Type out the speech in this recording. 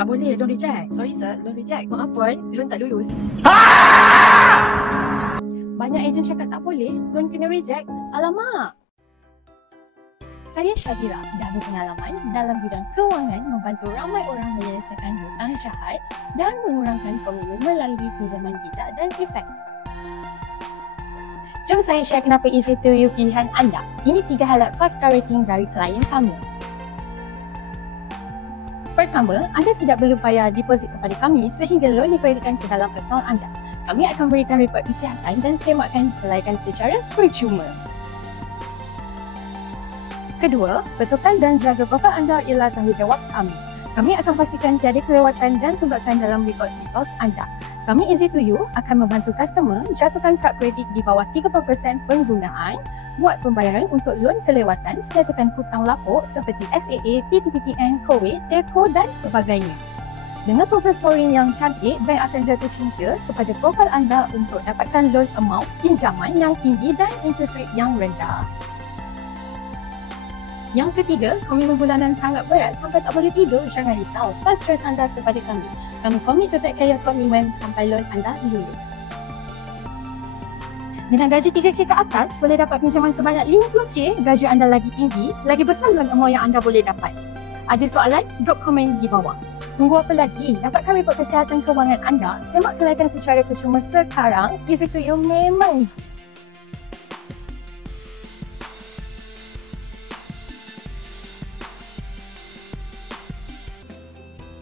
Tak boleh, loan reject. Sorry sir, loan reject. Maaf puan, loan tak lulus. Banyak ejen cakap tak boleh, loan kena reject. Alamak! Saya Syadira dah berpengalaman dalam bidang kewangan membantu ramai orang menyelesaikan hutang jahat dan mengurangkan pengeluh melalui pinjaman bijak dan efek. Jom saya share kenapa Easy to You pilihan anda. Ini 3 highlight 5-star rating dari klien kami. Pertama, anda tidak perlu bayar deposit kepada kami sehingga loan dikreditkan ke dalam akaun anda. Kami akan berikan report kesihatan dan semakkan kelayakan secara percuma. Kedua, betulkan dan jaga profil anda ialah tanggungjawab kami. Kami akan pastikan tiada kelewatan dan tunggakan dalam rekod CITOS anda. Kami Easy to You akan membantu customer jatuhkan kad kredit di bawah 30% penggunaan, buat pembayaran untuk loan kelewatan, settlekan hutang lapuk seperti SAA, PTPTN, COVID, DECO dan sebagainya. Dengan profil scoring yang cantik, bank akan jatuh cinta kepada profil anda untuk dapatkan loan amount pinjaman yang tinggi dan interest rate yang rendah. Yang ketiga, komitmen bulanan sangat berat sampai tak boleh tidur. Jangan risau, fast track anda kepada kami. Kami komit to take care komitmen sampai loan anda lulus. Dengan gaji 3K ke atas, boleh dapat pinjaman sebanyak 50K. Gaji anda lagi tinggi, lagi besar loan amount yang anda boleh dapat. Ada soalan? Drop komen di bawah. Tunggu apa lagi? Dapatkan report kesihatan kewangan anda. Semak kelayakan secara percuma sekarang. Easy to You memang easy.